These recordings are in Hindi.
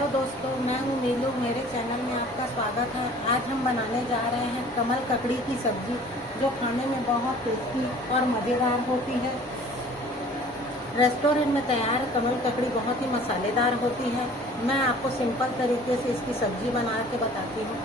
हेलो दोस्तों, मैं हूँ नीलू। मेरे चैनल में आपका स्वागत है। आज हम बनाने जा रहे हैं कमल ककड़ी की सब्जी, जो खाने में बहुत टेस्टी और मज़ेदार होती है। रेस्टोरेंट में तैयार कमल ककड़ी बहुत ही मसालेदार होती है। मैं आपको सिंपल तरीके से इसकी सब्जी बना के बताती हूँ,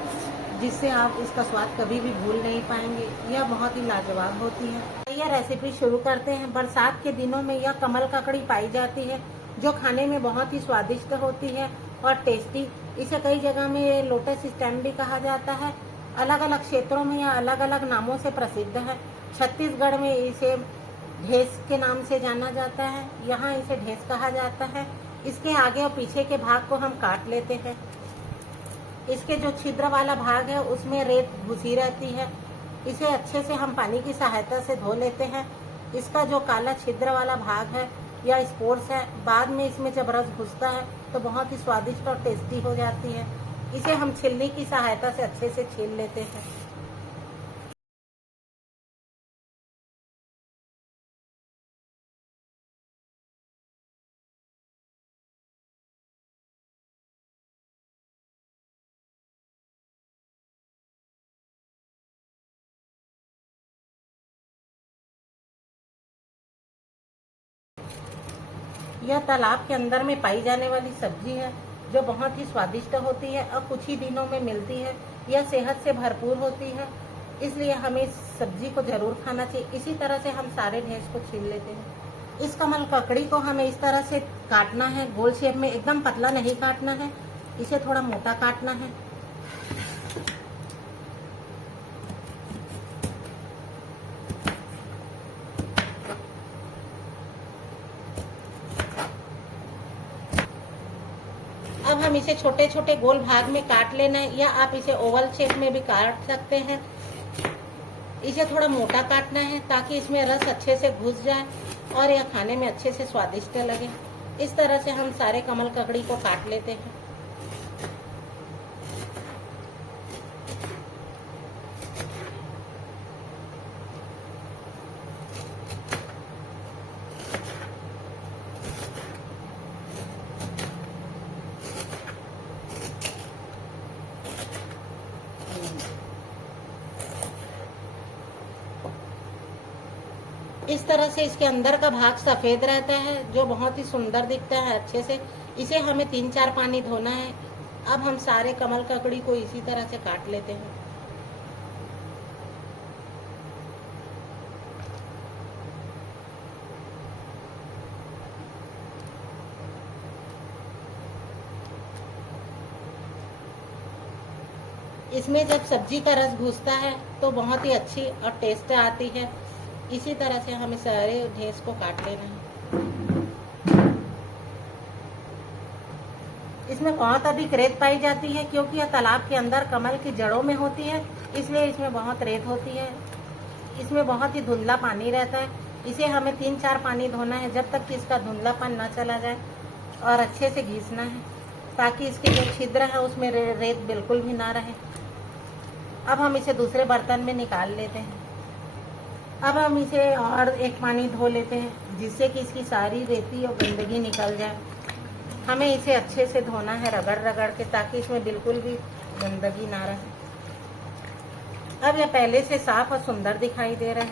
जिससे आप इसका स्वाद कभी भी भूल नहीं पाएंगे। यह बहुत ही लाजवाब होती है। यह रेसिपी शुरू करते हैं। बरसात के दिनों में यह कमल ककड़ी पाई जाती है, जो खाने में बहुत ही स्वादिष्ट होती है और टेस्टी। इसे कई जगह में लोटस स्टेम भी कहा जाता है। अलग अलग क्षेत्रों में यह अलग अलग नामों से प्रसिद्ध है। छत्तीसगढ़ में इसे ढेस के नाम से जाना जाता है। यहाँ इसे ढेस कहा जाता है। इसके आगे और पीछे के भाग को हम काट लेते हैं। इसके जो छिद्र वाला भाग है उसमें रेत घुसी रहती है। इसे अच्छे से हम पानी की सहायता से धो लेते हैं। इसका जो काला छिद्र वाला भाग है या स्पोर्स है, बाद में इसमें जब रस घुसता है तो बहुत ही स्वादिष्ट और टेस्टी हो जाती है। इसे हम छिलनी की सहायता से अच्छे से छील लेते हैं। यह तालाब के अंदर में पाई जाने वाली सब्जी है, जो बहुत ही स्वादिष्ट होती है और कुछ ही दिनों में मिलती है। यह सेहत से भरपूर होती है, इसलिए हमें इस सब्जी को जरूर खाना चाहिए। इसी तरह से हम सारे ढेस को छील लेते हैं। इस कमल ककड़ी को हमें इस तरह से काटना है, गोल शेप में। एकदम पतला नहीं काटना है, इसे थोड़ा मोटा काटना है। अब हम इसे छोटे छोटे गोल भाग में काट लेना है, या आप इसे ओवल शेप में भी काट सकते हैं। इसे थोड़ा मोटा काटना है ताकि इसमें रस अच्छे से घुस जाए और यह खाने में अच्छे से स्वादिष्ट लगे। इस तरह से हम सारे कमल ककड़ी को काट लेते हैं। इस तरह से इसके अंदर का भाग सफेद रहता है, जो बहुत ही सुंदर दिखता है अच्छे से। इसे हमें 3-4 पानी धोना है। अब हम सारे कमल ककड़ी को इसी तरह से काट लेते हैं। इसमें जब सब्जी का रस घुसता है तो बहुत ही अच्छी और टेस्ट आती है। इसी तरह से हमें सारे ढेस को काट लेना है। इसमें बहुत अधिक रेत पाई जाती है, क्योंकि यह तालाब के अंदर कमल की जड़ों में होती है, इसलिए इसमें बहुत रेत होती है। इसमें बहुत ही धुंधला पानी रहता है। इसे हमें 3-4 पानी धोना है, जब तक कि इसका धुंधलापन न चला जाए, और अच्छे से घिसना है ताकि इसके जो छिद्र है उसमें रेत बिल्कुल भी ना रहे। अब हम इसे दूसरे बर्तन में निकाल लेते हैं। अब हम इसे और एक पानी धो लेते हैं, जिससे कि इसकी सारी रेती और गंदगी निकल जाए। हमें इसे अच्छे से धोना है, रगड़ रगड़ के, ताकि इसमें बिल्कुल भी गंदगी ना रहे। अब यह पहले से साफ और सुंदर दिखाई दे रहा है।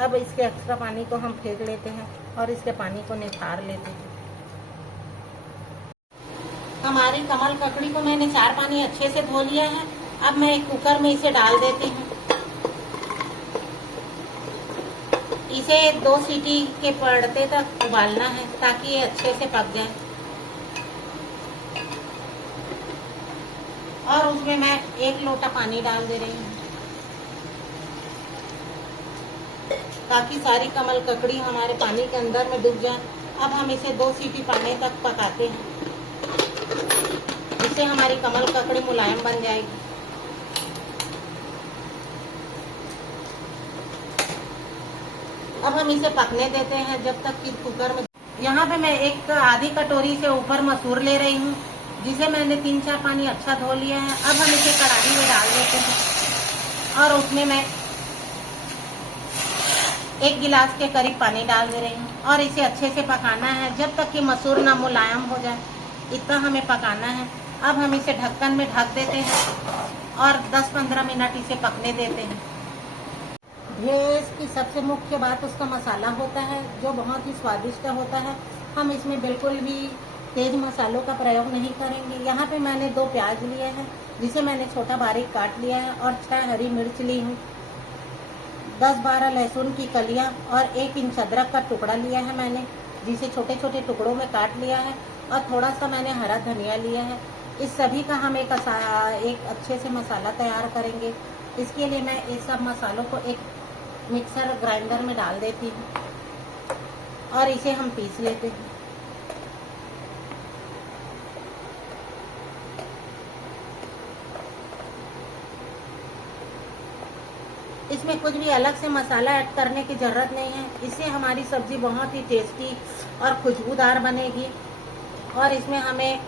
अब इसके एक्स्ट्रा पानी को हम फेंक लेते हैं और इसके पानी को निथार लेते हैं। हमारी कमल ककड़ी को मैंने 4 पानी अच्छे से धो लिया है। अब मैं एक कुकर में इसे डाल देती हूँ। इसे 2 सीटी के पड़ते तक उबालना है, ताकि ये अच्छे से पक जाए। और उसमें मैं 1 लोटा पानी डाल दे रही हूँ, ताकि सारी कमल ककड़ी हमारे पानी के अंदर में डूब जाए। अब हम इसे 2 सीटी पानी तक पकाते हैं, इससे हमारी कमल ककड़ी मुलायम बन जाएगी। अब हम इसे पकने देते हैं जब तक कि कुकर में। यहाँ पे मैं एक आधी कटोरी से ऊपर मसूर ले रही हूँ, जिसे मैंने 3-4 पानी अच्छा धो लिया है। अब हम इसे कढ़ाई में डाल देते हैं और उसमें मैं 1 गिलास के करीब पानी डाल दे रही हूँ। और इसे अच्छे से पकाना है जब तक कि मसूर ना मुलायम हो जाए, इतना हमें पकाना है। अब हम इसे ढक्कन में ढक देते हैं और 10-15 मिनट इसे पकने देते हैं। भेज की सबसे मुख्य बात उसका मसाला होता है, जो बहुत ही स्वादिष्ट होता है। हम इसमें बिल्कुल भी तेज मसालों का प्रयोग नहीं करेंगे। यहाँ पे मैंने 2 प्याज लिए हैं, जिसे मैंने छोटा बारीक काट लिया है, और 6 हरी मिर्च ली हूँ, 10-12 लहसुन की कलियाँ और 1 इंच अदरक का टुकड़ा लिया है मैंने, जिसे छोटे छोटे टुकड़ों में काट लिया है, और थोड़ा सा मैंने हरा धनिया लिया है। इस सभी का हम एक अच्छे से मसाला तैयार करेंगे। इसके लिए मैं इस सब मसालों को एक मिक्सर ग्राइंडर में डाल देती हूँ और इसे हम पीस लेते हैं। इसमें कुछ भी अलग से मसाला ऐड करने की ज़रूरत नहीं है। इससे हमारी सब्ज़ी बहुत ही टेस्टी और खुशबूदार बनेगी, और इसमें हमें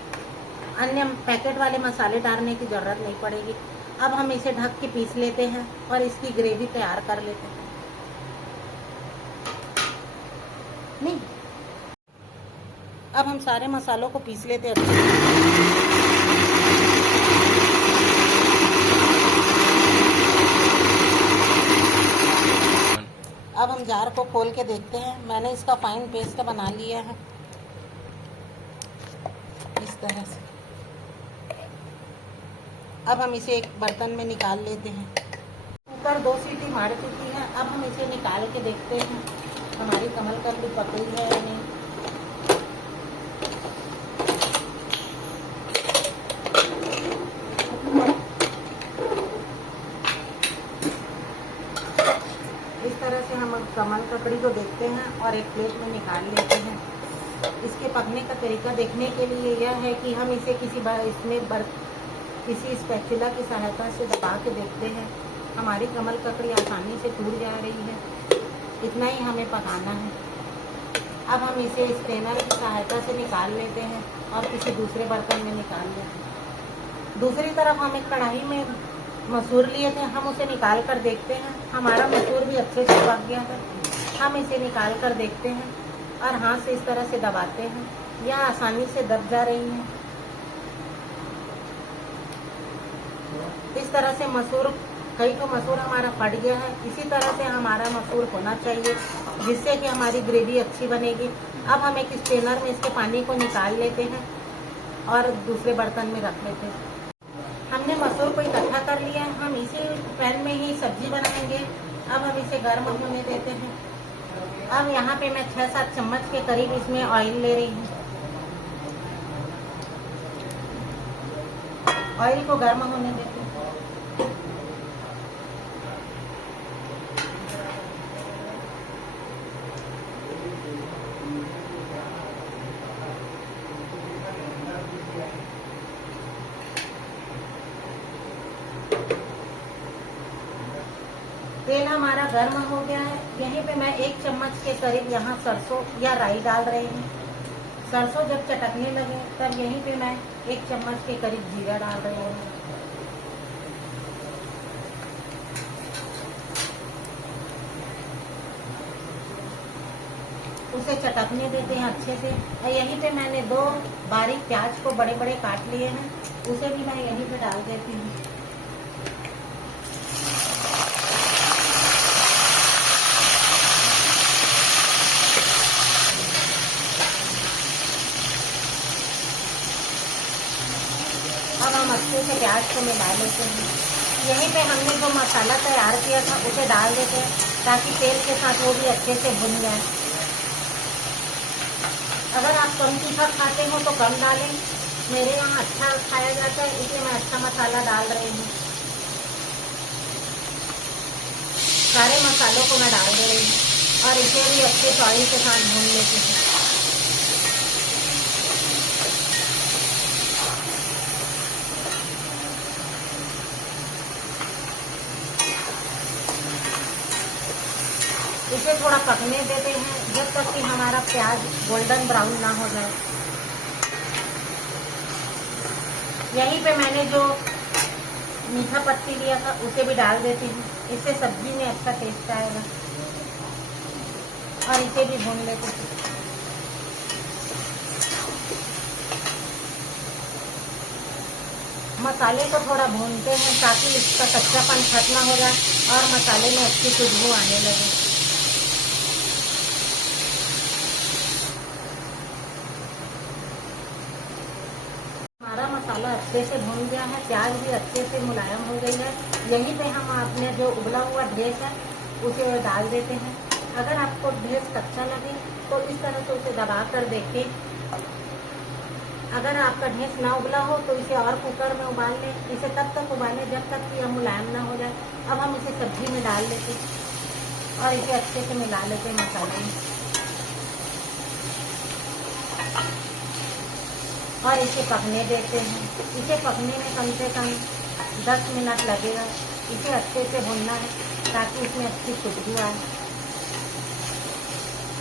अन्य पैकेट वाले मसाले डालने की ज़रूरत नहीं पड़ेगी। अब हम इसे ढक के पीस लेते हैं और इसकी ग्रेवी तैयार कर लेते हैं। नहीं, अब हम सारे मसालों को पीस लेते हैं। अब हम जार को खोल के देखते हैं। मैंने इसका फाइन पेस्ट बना लिया है इस तरह से। अब हम इसे एक बर्तन में निकाल लेते हैं। कुकर 2 सीटी मार चुकी है। अब हम इसे निकाल के देखते हैं हमारी कमल ककड़ी पकी है या नहीं। इस तरह से हम कमल ककड़ी को देखते हैं और एक प्लेट में निकाल लेते हैं। इसके पकने का तरीका देखने के लिए यह है कि हम इसे किसी स्पैचुला की सहायता से दबा के देखते हैं। हमारी कमल ककड़ी आसानी से टूट जा रही है। इतना ही हमें पकाना है। अब हम इसे स्ट्रेनर की सहायता से निकाल लेते हैं और किसी दूसरे बर्तन में निकाल लेते हैं। दूसरी तरफ हम एक कढ़ाई में मसूर लिए थे, हम उसे निकाल कर देखते हैं। हमारा मसूर भी अच्छे से पक गया है। हम इसे निकाल कर देखते हैं और हाथ से इस तरह से दबाते हैं। यह आसानी से दब जा रही है। इस तरह से कई तो मसूर हमारा फट गया है। इसी तरह से हमारा मसूर होना चाहिए, जिससे कि हमारी ग्रेवी अच्छी बनेगी। अब हम एक स्ट्रेनर में इसके पानी को निकाल लेते हैं और दूसरे बर्तन में रख लेते हैं। हमने मसूर को इकट्ठा कर लिया है। हम इसी पैन में ही सब्जी बनाएंगे। अब हम इसे गर्म होने देते हैं। अब यहाँ पे मैं 6-7 चम्मच के करीब इसमें ऑयल ले रही हूँ। ऑयल को गर्म होने देते हैं। तेल हमारा गर्म हो गया है। यहीं पे मैं 1 चम्मच के करीब यहाँ सरसों या राई डाल रही हूँ। सरसों जब चटकने लगे तब यहीं पे मैं 1 चम्मच के करीब जीरा डाल रही हूँ। उसे चटकने देते हैं अच्छे से। और यहीं पे मैंने 2 बारीक प्याज को बड़े बड़े काट लिए हैं, उसे भी मैं यहीं पे डाल देती हूँ। अब हम अच्छे से प्याज को मिला लेते हैं। यहीं पे हमने जो मसाला तैयार किया था उसे डाल देते हैं, ताकि तेल के साथ वो भी अच्छे से भुन जाए। अगर आप कम तीखा खाते हो तो कम डालें। मेरे यहाँ अच्छा खाया जाता है, इसलिए मैं अच्छा मसाला डाल रही हूँ। सारे मसालों को मैं डाल दे रही हूँ और इसे भी अच्छे से ऑयल के साथ भून लेती हूँ। इसे थोड़ा पकने देते हैं जब तक कि हमारा प्याज गोल्डन ब्राउन ना हो जाए। यहीं पे मैंने जो मीठा पत्ती लिया था उसे भी डाल देती हूँ। इससे सब्जी में अच्छा टेस्ट आएगा। और इसे भी भून लेते हैं। मसाले को थोड़ा भूनते हैं ताकि इसका कच्चापन खत्म हो जाए और मसाले में अच्छी खुशबू आने लगे। हमारा मसाला अच्छे से भून गया है, प्याज भी अच्छे से मुलायम हो गई है। यहीं पे हम अपने जो उबला हुआ ढेस है उसे डाल देते हैं। अगर आपको ढेस कच्चा लगे तो इस तरह से उसे दबा कर देखें। अगर आपका ढेस ना उबला हो तो इसे और कुकर में उबाल लें। इसे तब तक उबालें जब तक कि यह मुलायम ना हो जाए। अब हम इसे सब्जी में डाल लेते और इसे अच्छे से मिला लेते हैं मसाले में और इसे पकने देते हैं। इसे पकने में कम से कम 10 मिनट लगेगा। इसे अच्छे से भूनना है ताकि इसमें अच्छी खुशबू आए।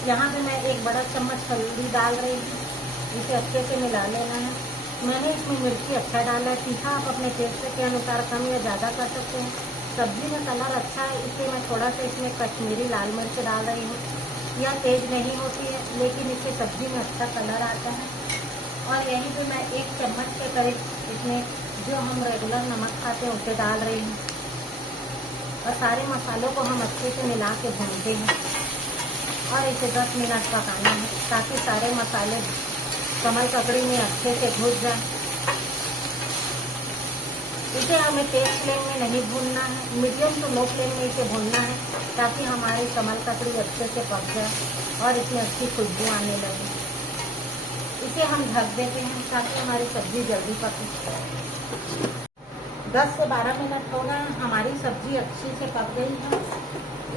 यहाँ पे मैं 1 बड़ा चम्मच हल्दी डाल रही हूँ। इसे अच्छे से मिला लेना है। मैंने इसमें मिर्ची अच्छा डाला है। तीखा आप अपने टेस्ट के अनुसार कम या ज़्यादा कर सकते हैं। सब्जी में कलर अच्छा है इसलिए मैं थोड़ा सा इसमें कश्मीरी लाल मिर्च डाल रही हूँ। यह तेज नहीं होती है लेकिन इससे सब्जी में अच्छा कलर आता है। और यहीं पे मैं 1 चम्मच के करीब इसमें जो हम रेगुलर नमक खाते हैं उसे डाल रही हूँ। और सारे मसालों को हम अच्छे से मिला के भूनते हैं और इसे 10 मिनट पकाना है ताकि सारे मसाले कमल ककड़ी में अच्छे से घुस जाए। इसे हमें तेज फ्लेम में नहीं भूनना है, मीडियम टू लो फ्लेम में इसे भूनना है ताकि हमारी कमल ककड़ी अच्छे से पक जाए और इसमें अच्छी खुशबू आने लगे। इसे हम ढक देते हैं ताकि हमारी सब्जी जल्दी पके। 10 से 12 मिनट हो गए। हमारी सब्जी अच्छी से पक गई है।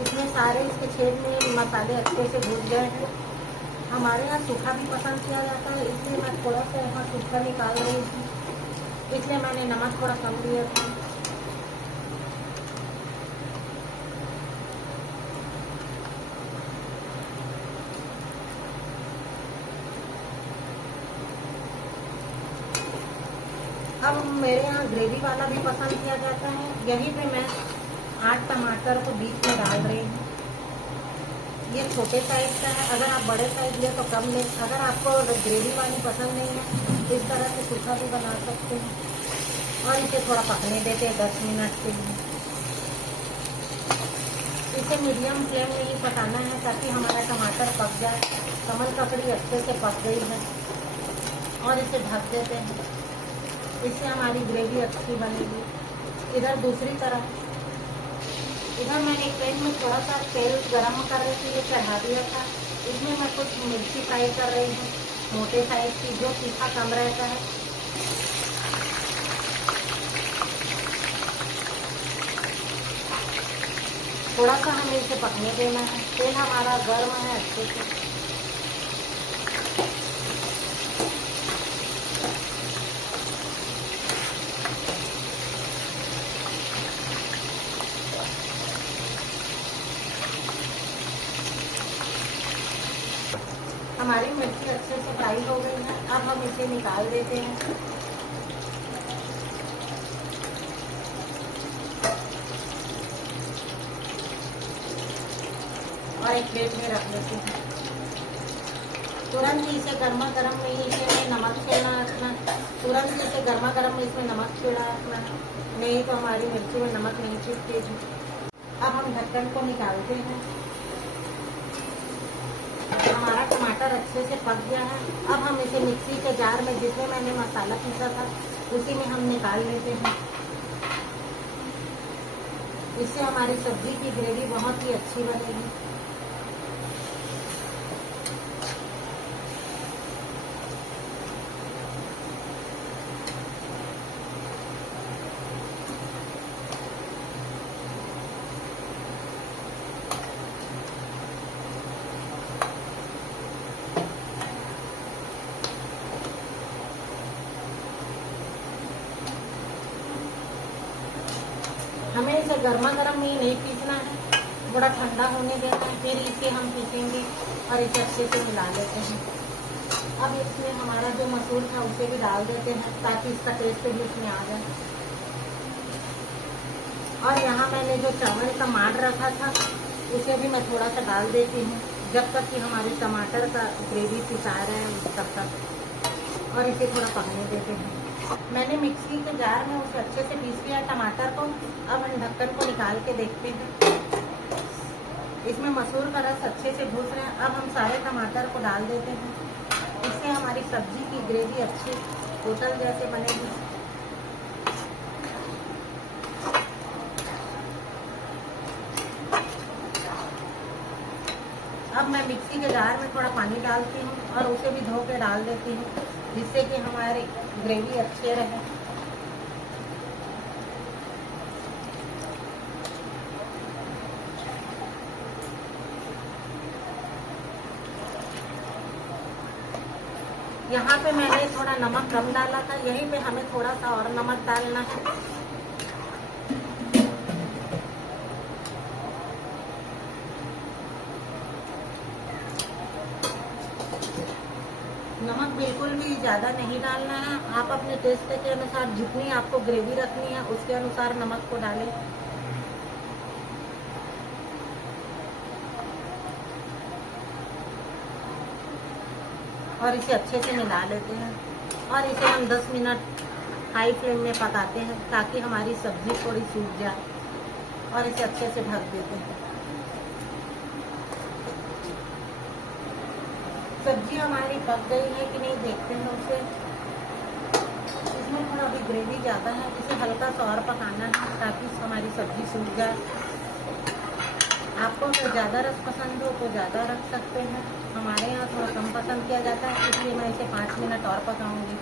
इसमें सारे इसके छेद में मसाले अच्छे से भून गए हैं। हमारे यहाँ सूखा भी पसंद किया जाता है इसलिए मैं थोड़ा सा यहाँ सूखा निकाल रही हूँ। इसलिए मैंने नमक थोड़ा कम दिया था। अब मेरे यहाँ ग्रेवी वाला भी पसंद किया जाता है। यहीं पे मैं 8 टमाटर को बीच में डाल रही हूँ। ये छोटे साइज का है, अगर आप बड़े साइज ले तो कम लें। अगर आपको ग्रेवी वाली पसंद नहीं है तो इस तरह से सूखा भी बना सकते हैं। और इसे थोड़ा पकने देते हैं 10 मिनट के लिए। इसे मीडियम फ्लेम में ही पकाना है ताकि हमारा टमाटर पक जाए। कमल ककड़ी अच्छे से पक गई है और इसे ढक देते हैं। इससे हमारी ग्रेवी अच्छी बनेगी। इधर दूसरी तरफ इधर मैंने एक पैन में थोड़ा सा तेल गरम करने के लिए चढ़ा दिया था। इसमें मैं कुछ मिर्ची फ्राई कर रही हूँ, मोटे साइज की, जो तीखा कम रहता है। थोड़ा सा हमें इसे पकने देना है। तेल हमारा गर्म है अच्छे से। हमारी मिर्ची अच्छे से फ्राई हो गई है। अब हम इसे निकाल देते हैं और एक प्लेट में रख लेते हैं। तुरंत ही इसे गर्मा गर्म में ही इसे नमक छिड़ना रखना। तुरंत इसे गर्मा गर्म में इसमें नमक छिड़ा रखना, नहीं तो हमारी मिर्ची में नमक नहीं छिड़केगी। अब हम ढक्कन को निकालते हैं। हमारा टमाटर अच्छे से पक गया है। अब हम इसे मिक्सी के जार में, जिसमें मैंने मसाला पीसा था, उसी में हम निकाल लेते हैं। इससे हमारी सब्जी की ग्रेवी बहुत ही अच्छी बनेगी। हमें इसे गर्मा गर्म में नहीं पीसना है, थोड़ा ठंडा होने देना है, फिर इसे हम पीसेंगे और इसे अच्छे से मिला लेते हैं। अब इसमें हमारा जो मसूर था उसे भी डाल देते हैं ताकि इसका टेस्ट भी इसमें आ जाए। और यहाँ मैंने जो चावल का माड़ रखा था उसे भी मैं थोड़ा सा डाल देती हूँ, जब तक कि हमारे टमाटर का ग्रेवी सिका रहे हैं तब तक, और इसे थोड़ा पकने देते हैं। मैंने मिक्सी के जार में उसे अच्छे से पीस लिया टमाटर को। अब हम ढक्कन को निकाल के देखते हैं। इसमें मसूर का रस अच्छे से घुस रहे हैं। अब हम सारे टमाटर को डाल देते हैं। इससे हमारी सब्जी की ग्रेवी अच्छी होटल जैसे बनेगी। अब मैं मिक्सी के जार में थोड़ा पानी डालती हूँ और उसे भी धो के डाल देती हूँ, जिससे कि हमारी ग्रेवी अच्छे रहे। यहाँ पे मैंने थोड़ा नमक कम डाला था, यहीं पे हमें थोड़ा सा और नमक डालना है। नमक बिल्कुल भी ज़्यादा नहीं डालना है। आप अपने टेस्ट के अनुसार जितनी आपको ग्रेवी रखनी है उसके अनुसार नमक को डालें। और इसे अच्छे से मिला लेते हैं और इसे हम 10 मिनट हाई फ्लेम में पकाते हैं ताकि हमारी सब्जी थोड़ी सूख जाए, और इसे अच्छे से ढक देते हैं। सब्जी हमारी पक गई है कि नहीं देखते हैं उसे। इसमें थोड़ा अभी ग्रेवी ज़्यादा है, इसे हल्का सा और पकाना है ताकि हमारी सब्जी सूख जाए। आपको अगर ज़्यादा रस पसंद हो तो ज़्यादा रख सकते हैं। हमारे यहाँ थोड़ा कम पसंद किया जाता है, इसलिए मैं इसे 5 मिनट और पकाऊंगी।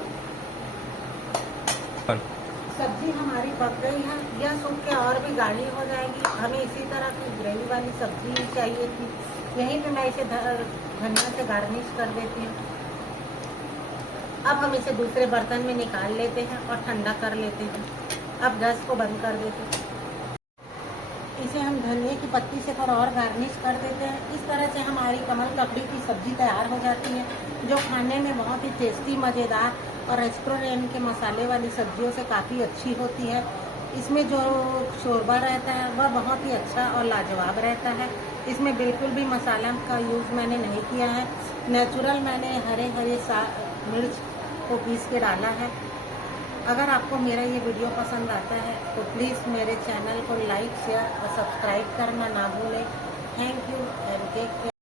सब्जी हमारी पक गई है, यह सूख के और भी गाढ़ी हो जाएगी। हमें इसी तरह की ग्रेवी वाली सब्जी चाहिए थी। यहीं पे मैं इसे धनिया से गार्निश कर देती हूँ। अब हम इसे दूसरे बर्तन में निकाल लेते हैं और ठंडा कर लेते हैं। अब गैस को बंद कर देते हैं। इसे हम धनिया की पत्ती से थोड़ा और गार्निश कर देते हैं। इस तरह से हमारी कमल ककड़ी की सब्जी तैयार हो जाती है, जो खाने में बहुत ही टेस्टी, मज़ेदार और रेस्टोरेंट के मसाले वाली सब्जियों से काफ़ी अच्छी होती है। इसमें जो शोरबा रहता है वह बहुत ही अच्छा और लाजवाब रहता है। इसमें बिल्कुल भी मसाला का यूज़ मैंने नहीं किया है। नेचुरल मैंने हरे मिर्च को पीस के डाला है। अगर आपको मेरा ये वीडियो पसंद आता है तो प्लीज़ मेरे चैनल को लाइक, शेयर और सब्सक्राइब करना ना भूलें। Thank you and take care.